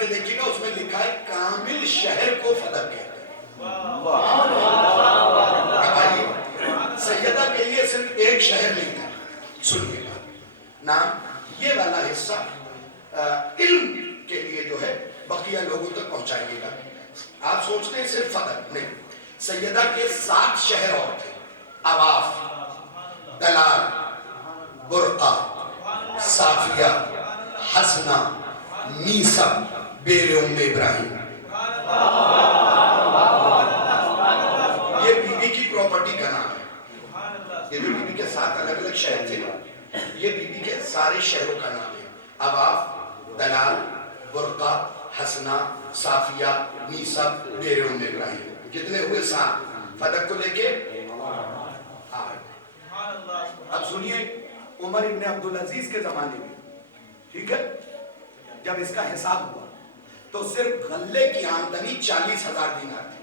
के देखिएगा उसमें लिखा है कामिल शहर को फदक कहते हैं। सैयदा के लिए सिर्फ एक शहर नहीं था। सुनिएगा नाम, ये वाला हिस्सा इल्म के लिए जो है बकिया लोगों तक पहुंचाइएगा। आप सोचते हैं सिर्फ फदक नहीं, सैयदा के 7 शहर और थे। अवाफ, दलाल, बुरका, साफिया, हसना, मीसा, बेरे उम्मे इब्राहिम। ये बीबी की प्रॉपर्टी का नाम है। ये जो बीबी के 7 अलग अलग शहर थे, ये बीबी के सारे शहरों का नाम है। अवाफ, दलाल, बुरका, हसना, साफिया, मीसा, बेरे उम्मे इब्राहिम। कितने हुए? 7। फदक को लेके 8। अब सुनिए, उमर इब्ने अब्दुल अजीज के जमाने में, ठीक है, जब इसका हिसाब हुआ तो सिर्फ गल्ले की आमदनी 40,000 दीनार थी।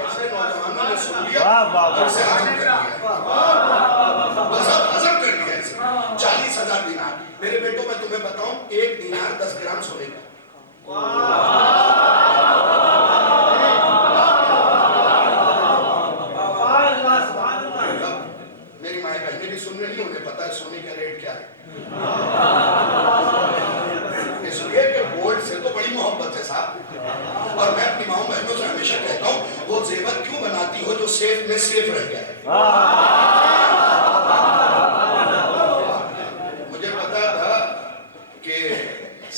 ऐसे नौजवानों ने सुन लिया, उसे हजम कर लिया, हजम कर लिया इसे। 40,000 दीनार। मेरे बेटों में तुम्हें बताऊं, 1 दीनार 10 ग्राम सोने का। मेरी माए बहनें भी सुन रही है, उन्हें पता है सोने का रेट क्या है। इसलिए कि गोल्ड से तो बड़ी मोहब्बत है साहब। और मैं अपनी माओ बहनों से हमेशा कहता हूँ, वो जेवर क्यों बनाती हो जो सेफ में सेफ रह गया है। मुझे पता था कि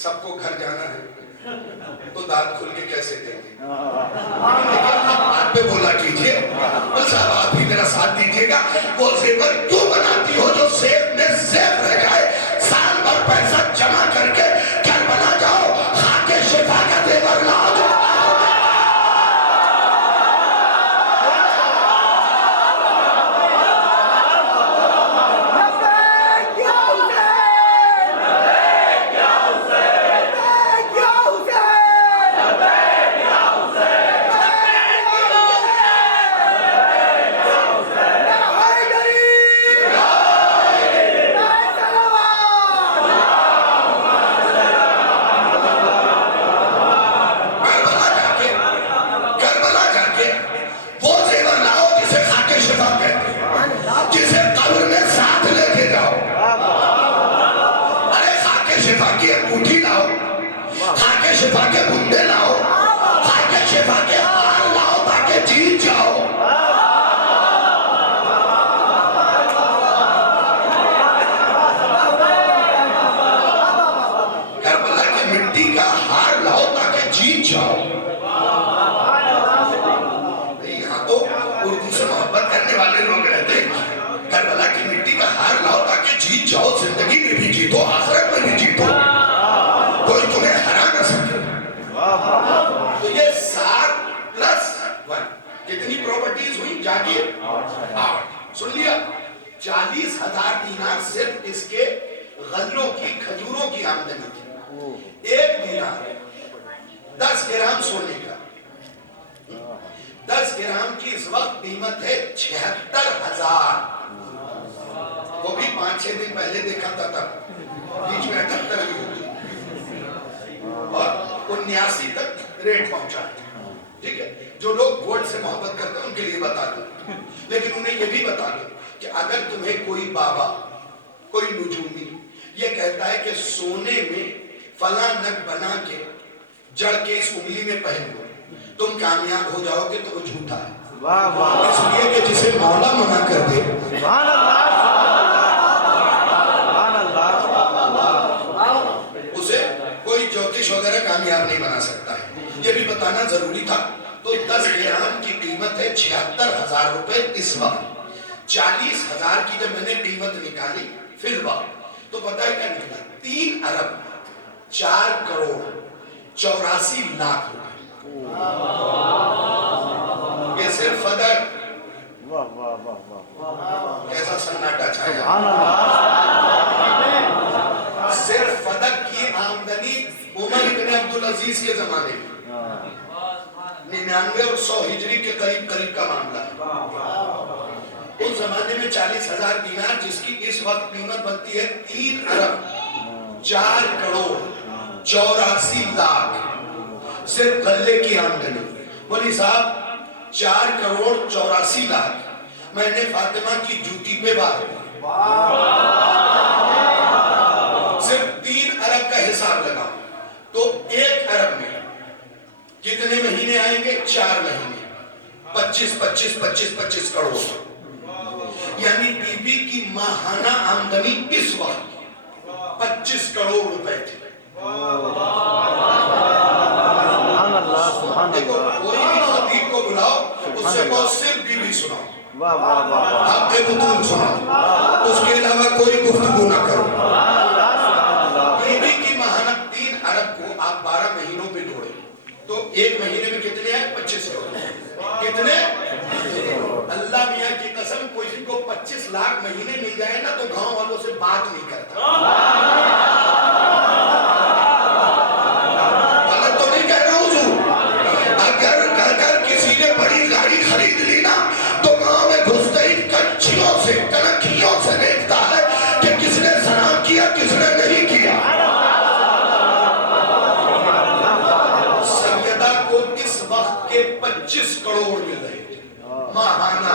सबको घर जाना है तो दांत खुल के कैसे देंगे, लेकिन आप बात पे बोला कीजिए, साहब आप ही मेरा साथ दीजिएगा। वो जेवर क्यों बनाती हो जो सेफ में सेफ रह जाए। साल भर पैसा जमा करके घर बना जाओ, खाके शिफा का जेवर लाओ। जिंदगी में भी जीतो, आखिरत में भी जीतो, कोई तुम्हें हरा ना सके। तो ये 7+1 कितनी प्रॉपर्टीज हुई? जागिर 8। सुन लिया, 40,000 दीनार सिर्फ इसके गल्लों की, खजूरों की आमदनी थी। 1 दीनार 10 ग्राम सोने का। 10 ग्राम की इस वक्त कीमत है 76,000। वो भी 5-6 दिन पहले देखा था, तब बीच में 78 भी होती और 79 तक रेट पहुंचा। ठीक है, जो लोग गोल्ड से मोहब्बत करते हैं उनके लिए बता दो, लेकिन उन्हें यह भी बता दो कि अगर तुम्हें कोई बाबा, कोई नुजूमी ये कहता है कि सोने में फला नग बना के जड़ के इस उंगली में पहन लो तुम कामयाब हो जाओगे, तो वो झूठा है। इसलिए कि जिसे मौला मना कर दे, उसे कोई ज्योतिष वगैरह कामयाब नहीं बना सकता है। ये भी बताना जरूरी था। तो 10 ग्राम की कीमत है 76,000 रुपए इस वक्त। 40,000 की जब मैंने कीमत निकाली फिल वक्त, तो पता है क्या निकला? 3 अरब 4 करोड़ 84 लाख रुपए। ये सिर्फ फदक। कैसा सन्नाटा छाया। सिर्फ फदक की आमदनी उमर इब्ने अब्दुल अजीज के जमाने में 99 और 100 हिजरी के करीब करीब का मामला है। उस जमाने में 40,000 दीनार, जिसकी इस वक्त कीमत बनती है 3 अरब 4,84,00,000 सिर्फ गल्ले की आमदनी। बोली साहब 4,84,00,000 मैंने फातिमा की जूती पे बात की। सिर्फ 3 अरब का हिसाब लगाओ तो 1 अरब में कितने महीने आएंगे? 4 महीने, 25 करोड़। यानी बीबी की माहाना आमदनी इस वक्त 25 करोड़ रुपए थी। देखो कोई भी खतीब को बुलाओ, उससे कहो सिर्फ बीबी सुनाओ, आपके बुतूल सुनाओ, उसके अलावा कोई गुफ्तगू ना करो। बीबी की माहाना 3 अरब को आप 12 महीनों पे जोड़े तो 1 महीने में कितने आए? 25 करोड़। कितने? अल्लाह मियाँ की कसम, किसी को 25 लाख महीने मिल जाए ना तो गांव वालों से बात नहीं करता। गलत तो नहीं कह रहा हूँ। अगर किसी ने बड़ी गाड़ी खरीद ली ना तो गांव में घुसते ही कच्चियों से, कनखियों से देखता है कि किसने सलाम किया, किसने नहीं किया। सैयदा को इस वक्त के 25 करोड़ मिल रहे माहाना,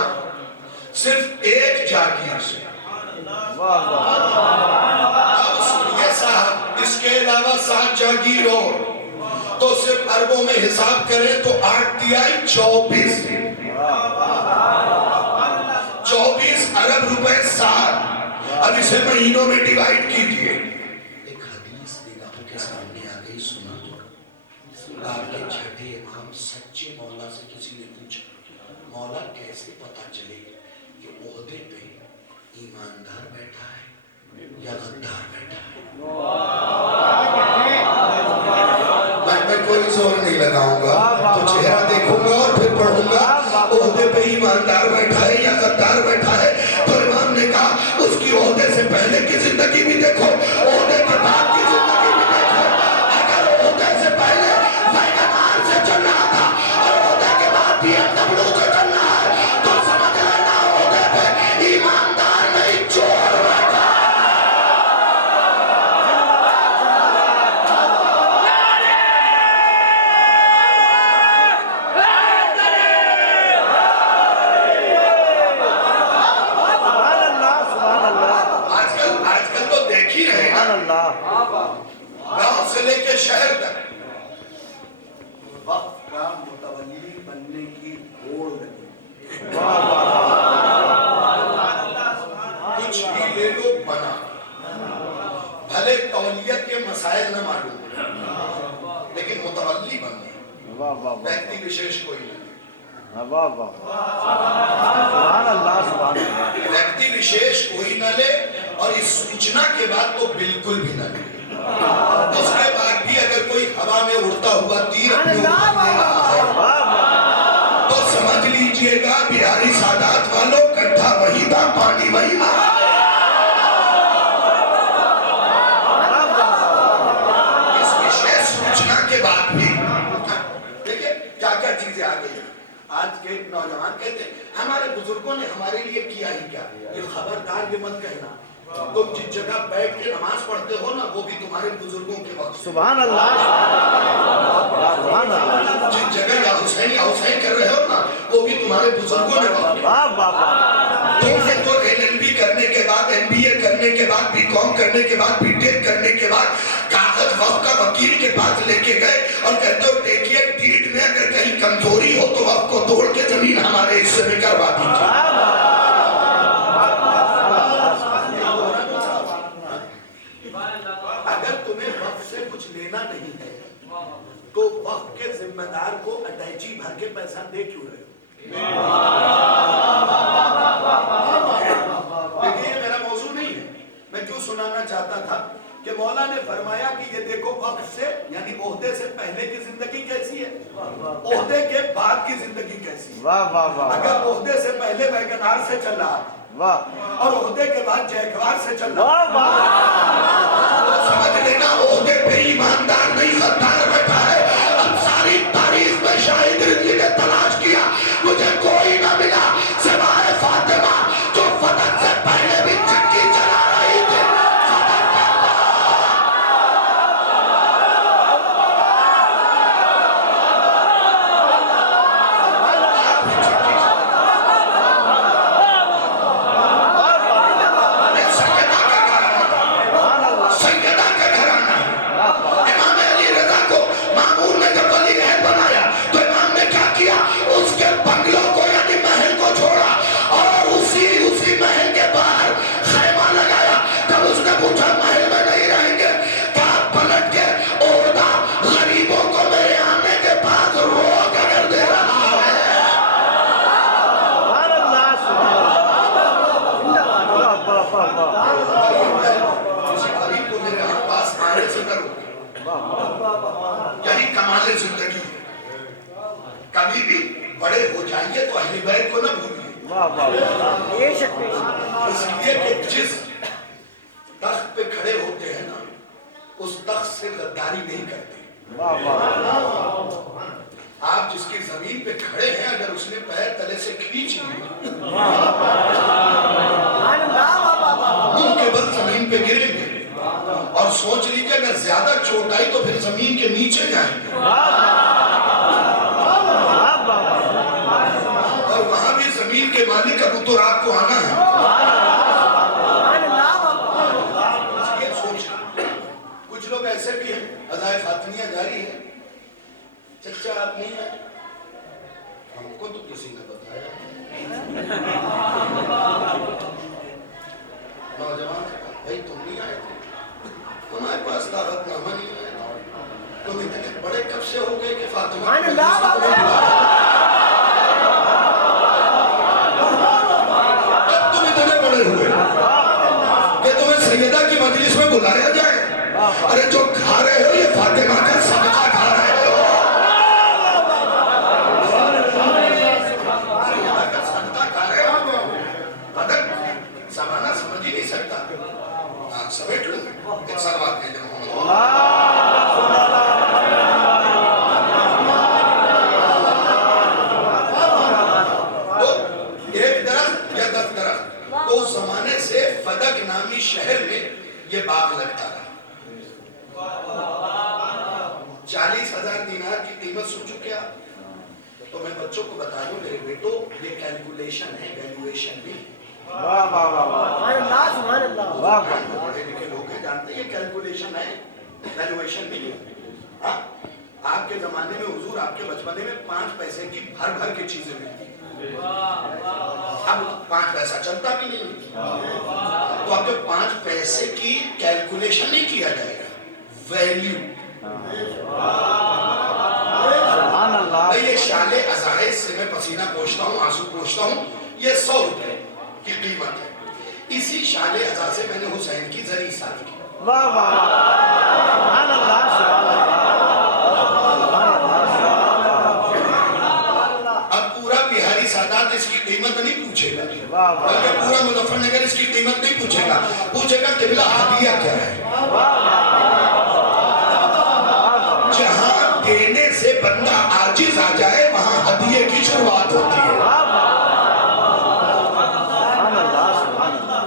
सिर्फ 1 जागीर से। अब ये साहब इसके अलावा 7 जागीर और तो सिर्फ अरबों में हिसाब करें तो 8 तिहाई 24 अरब रुपए साल। अब इसे महीनों में डिवाइड कीजिए। एक हदीस निगाहों के सामने आ गई, सुना तो आपके छठे इमाम सच्चे मौला से किसी ने पूछा, मौला कैसे पता चले कि ओहदे पे ईमानदार बैठा है या गद्दार बैठा है? मैं कोई जोर नहीं लगाऊंगा, तो चेहरा देखूंगा और फिर पढ़ूंगा ओहदे पे ईमानदार बैठा है या गद्दार बैठा है। तो इमाम ने कहा उसकी ओहदे से पहले की जिंदगी भी देखो, ओहदे के बाद की जिंदगी भी देखो। अगर ओहदे से पहले वैगनार से चल रहा था और ओहदे के बाद BMW से चल रहा है तो समझ लेना ओहदे पे ईमानदार नहीं चोर बैठा। गांव से लेके शहर तक वक्त का मुतवल्ली बनने की होड़ लगी। कुछ भी ले लो बना, भले तौलियत के मसाइल न मालूम लेकिन मुतवल्ली बन गए। व्यक्ति विशेष कोई नहीं, व्यक्ति विशेष कोई न ले और इस सूचना के बाद तो बिल्कुल भी न ले। उसके बाद भी अगर कोई हवा में उड़ता हुआ तीर अपने ऊपर ले रहा है तो समझ लीजिएगा बिहारी सादात वालों, गड्ढा वही था, पानी वही था। इस विशेष सूचना के बाद भी देखिए क्या क्या चीजें आ गई। आज के नौजवान कहते हैं हमारे बुजुर्गों ने हमारे लिए किया ही क्या। ये खबरदार ये मत कहना, तुम जिस जगह बैठ के नमाज पढ़ते हो ना वो भी तुम्हारे बुजुर्गों के वक्त। सुभान अल्लाह। जिस जगह या हुसैन कर रहे हो ना वो भी तुम्हारे बुजुर्गों ने वक्त। तुमसे तो LLB करने के बाद, MBA करने के बाद, BCom करने के बाद, BTech करने के बाद कागज वक्त का वकील के पास लेके गए और कहते हो देखिए डीड में अगर कहीं कमजोरी हो तो वक्त को तोड़ के जमीन हमारे हिस्से में करवा दीजिए। अगर तुम्हें वक्त से कुछ लेना नहीं है तो वक्त के जिम्मेदार को अटैची भर के पैसा दे क्यों रहे हो? देखिए ये मेरा मौजू नहीं है, मैं क्यों सुनाना चाहता था कि मौला ने फरमाया कि ये देखो वक्त से यानी ओहदे से पहले की जिंदगी कैसी है, ओहदे के बाद की जिंदगी कैसी है। वाह वाह वाह। अगर ओहदे से पहले वैगनार से चल रहा वाह और ओहदे के बाद जयगवार से चल रहा वाह तो समझ लेना ओहदे पे ईमानदार नहीं गद्दार बैठा है। अब सारी तारीख में शाहिद रिजवी ने तलाश किया, मुझे कोई ना मिला सिवाय फातिमा जो फतह से पहले भी चक्की चला रही थी। साल जिंदगी है, कभी भी बड़े हो जाइए तो अहले बैत को ना भूलिए। इसलिए कि जिस तख्त पे खड़े होते हैं ना, उस तख्त से गद्दारी नहीं करते। आप जिसकी जमीन पे खड़े हैं, अगर उसने पैर तले से खींच लिए, मुंह के बल जमीन पे गिरेंगे और सोच लीजिए अगर ज्यादा चोट आई तो फिर जमीन के नीचे जाएंगे और वहां भी जमीन के मालिक का पुत्र आपको आना है। ये सोच, कुछ लोग ऐसे भी हैं, अज़ाए फातिमिया जारी है, चचा आप नहीं आए, हमको तो किसी ने बताया। नौजवान भाई तुम नहीं आए थे, तुम्हारे पास दावतनामा नहीं है, तुम इतने बड़े कब से हो गए कि फातिमा कब तुम इतने बड़े हुए कि तुम्हें सैयदा की मजलिस में बुलाया जाए? अरे जो खा रहे हो ये फातिमा का सदका खा रहे हो, समेट लो एक साल बाद के तो एक दरख्त या 10 दरख्त, तो उस जमाने से फदक नामी शहर में ये बाग लगता रहा। 40,000 दीनार की कीमत सुन चुके आप? तो मैं बच्चों को बता दूं मेरे बेटो, ये कैलकुलेशन है, वैल्यूएशन नहीं। पढ़े लिखे लोग हैं, जानते हैं कैलकुलेशन है, वैल्यूएशन नहीं है। आपके जमाने में हुजूर आपके बचपने में 5 पैसे की भर भर की चीजें मिलती, अब 5 पैसा चलता भी नहीं, तो अब जो 5 पैसे की कैलकुलेशन नहीं किया जाएगा, वैल्यू। ये शाले अज़ाइज से मैं पसीना पोंछता हूँ, आंसू पोंछता हूँ, ये 100 रुपए की कीमत है। इसी शाले अज़ा से मैंने हुसैन की जरी शादी की। अब पूरा बिहारी सादात इसकी कीमत नहीं पूछेगा, बल्कि पूरा मुजफ्फरनगर इसकी कीमत नहीं पूछेगा, पूछेगा किबला हदिया क्या है। जहां देने से बंदा आजिज आ जाए वहां हदिये की शुरुआत होती है।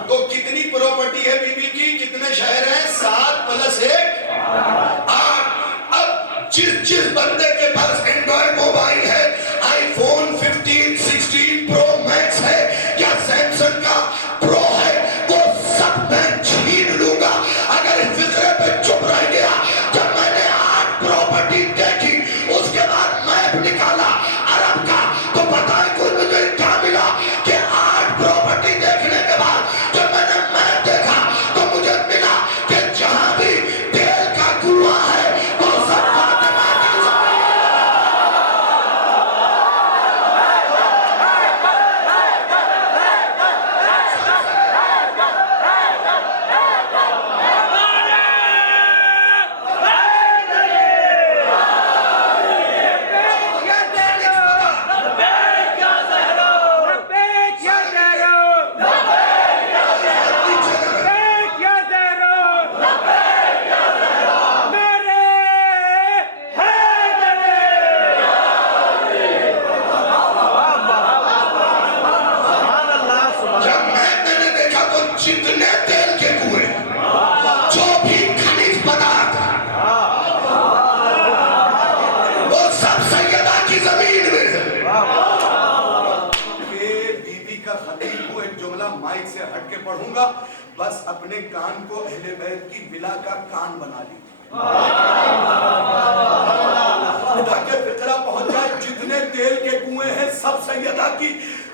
तो कितनी प्रॉपर्टी है बीबी की, कितने शहर हैं? 7 + 1 8। अब जिस बंदे के पास एंड्रॉइड मोबाइल है, आईफोन 15, 16 प्रो मैक्स है या सैमसंग का प्रो है, वो सब मैं छीन लूंगा अगर इस फिक्रे पे चुप रह गया। जब मैंने 8 प्रॉपर्टी देखी, उसके बाद मैप निकाला अरब का, तो पता है कुछ मुझे क्या मिला कि 8 प्रॉपर्टी देखने के बाद जब मैंने मैप देखा तो मुझे मिला कि जहां भी तेल का कुआं है वो सब फातिमा की ज़मीन। जितने तेल के कुएं, जो भी खनिज पदार्थ, वो सब सैयदा की जमीन में है। बीबी का खतीब को एक जुमला माइक से हट के पढ़ूंगा, बस अपने कान को अहले बैत की बिला का कान बना ली, ताकि फिक्रा पहुंच जाए। जितने तेल के कुएं हैं सब सैयदा की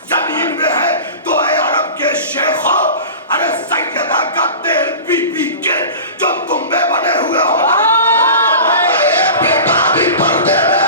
जमीन में है। तो ऐ अरब के शेखों, अरे सैयदा का तेल पी पी के जो तुम्बे बने हुए हो, बेटा भी पर्दे में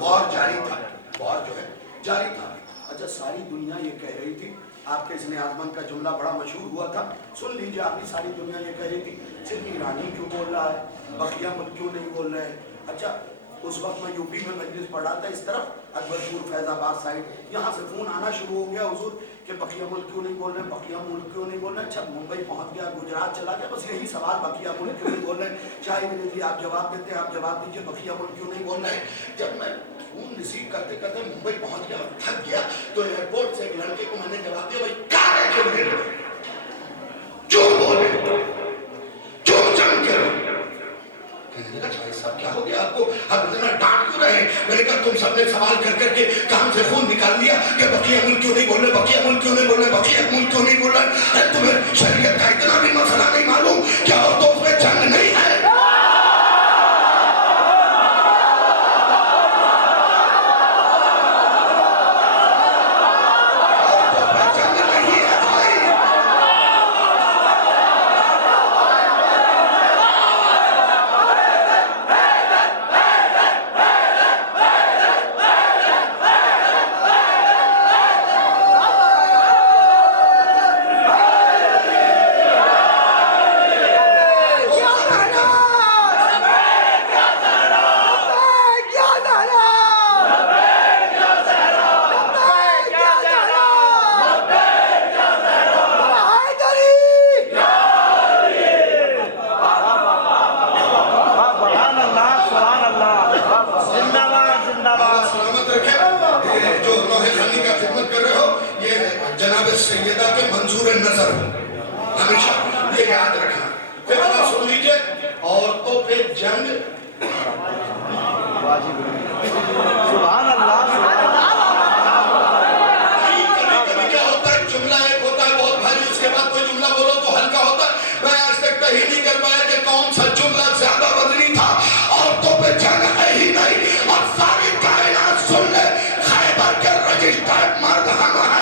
वॉर जारी था, वॉर जो है जारी था। अच्छा, सारी दुनिया ये कह रही थी, आपके इसने आजमन का जुमला बड़ा मशहूर हुआ था, सुन लीजिए। आपकी सारी दुनिया ये कह रही थी सिर्फ ईरानी क्यों बोल रहा है, बकिया मुल्क क्यों नहीं बोल रहे हैं। अच्छा, उस वक्त मैं यूपी में मजलिस पढ़ा था, इस तरफ अकबरपुर फैजाबाद साइड, यहाँ से फोन आना शुरू हो गया हुजूर कि बकिया मुल्क क्यों नहीं बोल रहे, बकिया मुल्क क्यों नहीं बोल रहे। अच्छा, मुंबई पहुँच गया, गुजरात चला गया, बस यही सवाल, बकिया मुल्क क्यों नहीं बोल रहे। चाहे अंग्रेजी आप जवाब देते, आप जवाब दीजिए, बकिया मुल्क क्यों नहीं बोल रहे। जब मैं फोन रिसीव करते करते मुंबई पहुँच गया, थक गया, तो एयरपोर्ट से एक लड़के को मैंने जवाब दिया, भाई काहे क्यों नहीं बोले, क्यों बोले, क्यों जंग करो। कहने लगा भाई साहब क्या हो गया आपको, आप इतना डांट क्यों रहे। मैंने कहा तुम सबने सवाल कर करके काम से खून निकाल लिया कि बकिया मुल्क क्यों नहीं बोल रहे, बकिया मुल्क क्यों नहीं बोल रहे, बकिया मुल्क क्यों नहीं बोल रहे। तुम्हें शरीयत का इतना भी मसला नहीं मालूम क्या और तो उसमें जंग नहीं है। सैयदा के मंजूर नजर हमेशा ये याद रखना। फिर आप सुन लीजिए, औरतों पे जंग सुभान अल्लाह। कभी क्या होता है, जुमला एक होता है बहुत भारी, उसके बाद कोई जुमला बोलो तो हल्का होता है। मैं आज तक तय नहीं कर पाया कि कौन सा जुमला ज्यादा वजनी था। औरतों पे जंग है ही नहीं, और सारी कायनात सुन ले, खैबर के रजिस्टर्ड मर्द हम हैं।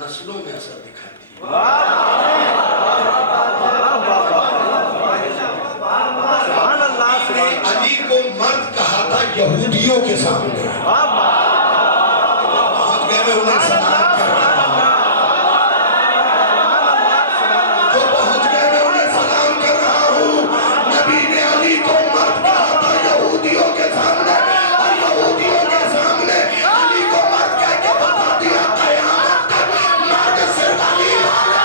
नस्लों में असर दिखाती है। अली को मर्द कहा था यहूदियों के सामने, पहुंच गए मैं उन्हें सलाम कर रहा हूं, जो पहुंच गए मैं उन्हें सलाम कर रहा हूं। नबी ने अली को मर्द कहा था यहूदियों के सामने, और यहूदियों के सामने अली को मर्द कह के बता दिया कयामत तक मर्द सिर्फ अली वाला।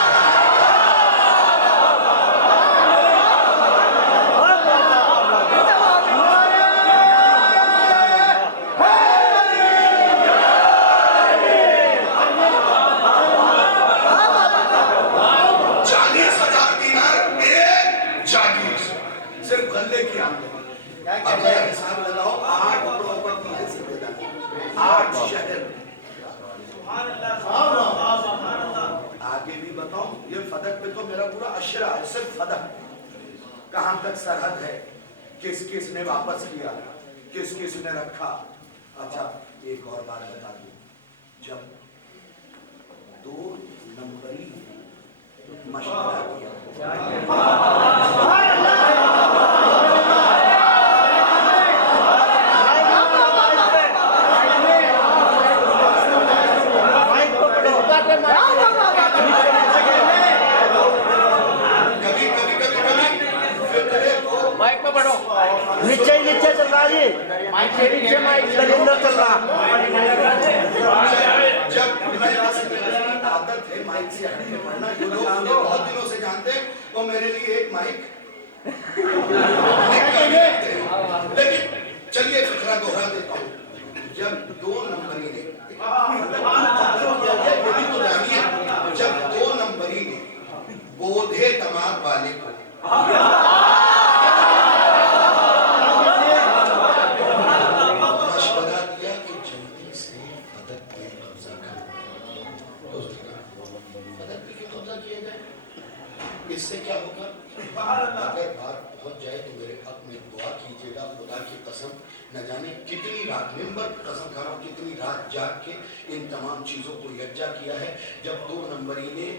8 शहर। आगे भी बताऊं, ये फदक पे तो मेरा पूरा अशरा है, सिर्फ फदक। कहां तक सरहद है, किस किस ने वापस किया, किस किस ने रखा। अच्छा एक और बात बता दूं, जब 2 नंबरी मशवरा किया, नीचे चल रहा जी, माइक से नीचे, माइक अंदर चल रहा। जब आदत है माइक से हटके पढ़ना, जो लोग मुझे बहुत दिनों से जानते हैं वो मेरे लिए एक माइक लेकिन चलिए फिक्रा दोहरा देता हूँ। जब 2 नंबरी ने, तो जानिए, जब 2 नंबरी ने बोधे तमाक वाले को मशवरा दिया कि जल्दी से फदक पे कब्जा कर, फदक पे क्यों कब्जा किया जाए, इससे क्या होगा? अगर बात पहुंच जाए तो मेरे हक में दुआ कीजिएगा। खुदा की कसम, न जाने कितनी रात, मेंबर कसम खा रहा हूं, कितनी रात जाग के इन तमाम चीजों को यकजा किया है। जब 2 नंबरी ने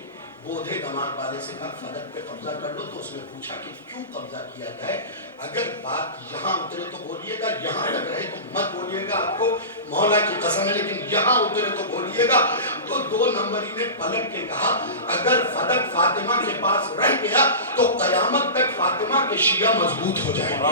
बोधे दमाग वाले से कहा फदक पे कब्जा कर लो, तो उसने पूछा कि क्यों कब्जा किया जाए। अगर बात यहाँ उतरे तो बोलिएगा, यहाँ तक रहे तो मत बोलिएगा, आपको मौला की कसम है, लेकिन यहाँ उतरे तो बोलिएगा। तो 2 नंबरी ने पलट के कहा अगर फदक फातिमा के पास रह गया तो कयामत तक फातिमा के शिया मजबूत हो जाएंगे।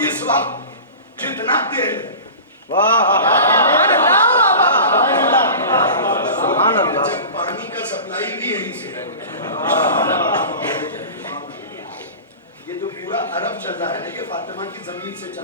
इस वक्त जितना तेल, जब पानी का सप्लाई भी यहीं से, ये जो पूरा अरब चल रहा है ना, ये फातिमा की जमीन से चल